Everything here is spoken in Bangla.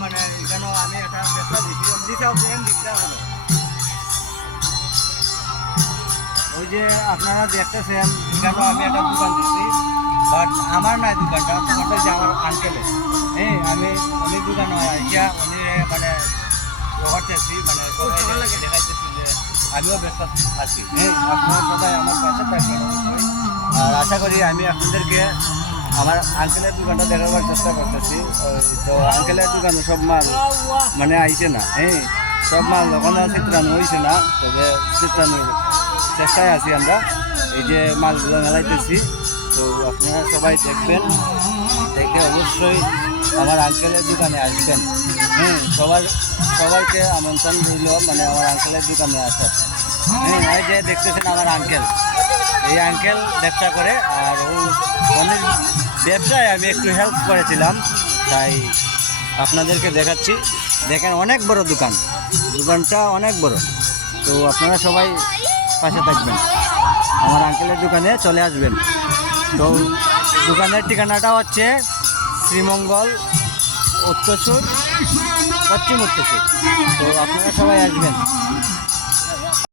মানে এখানে আমি একটা ব্যবসা দিচ্ছি। ওই যে আপনারা দেখতেছেন এখানে আমি একটা দোকান দিচ্ছি, বাট আমার নাই দোকানটা, দোকানটা যে আমার আঙ্কেলের। হ্যাঁ, আমি উনি দোকানে আইসা উনি মানে করতেছি, মানে দেখাইতেছি যে আমিও ব্যস্ত আছি। হ্যাঁ, আপনারা সবাই আমার পাশে থাকবেন অবশ্যই। আর আশা করি আমি আপনাদেরকে আমার আঙ্কেলের দোকানটা দেখাবার চেষ্টা করতেছি। তো আঙ্কেলের দোকানে সব মাল মানে আইছে না। হ্যাঁ, সব মাল ওখানে চিত্রানো হয়েছে না, তবে চিত্রানোর চেষ্টায় আছি আমরা। এই যে মালগুলো মেলাইতেছি, তো আপনারা সবাই দেখবেন, দেখে অবশ্যই আমার আঙ্কেলের দোকানে আসবেন। হ্যাঁ, সবাইকে আমন্ত্রণ রইল মানে আমার আঙ্কেলের দোকানে আসার। হ্যাঁ, এই যে দেখতেছেন আমার আঙ্কেল, এই আঙ্কেল ব্যবসা করে, আর অনেক ব্যবসায় আমি একটু হেল্প করেছিলাম, তাই আপনাদেরকে দেখাচ্ছি। দেখেন অনেক বড় দোকানটা অনেক বড়। তো আপনারা সবাই পাশে থাকবেন, আমার আঙ্কেলের দোকানে চলে আসবেন। তো দোকানের ঠিকানাটা হচ্ছে শ্রীমঙ্গল, উত্তরসুর, পশ্চিম উত্তরসুর। তো আপনারা সবাই আসবেন।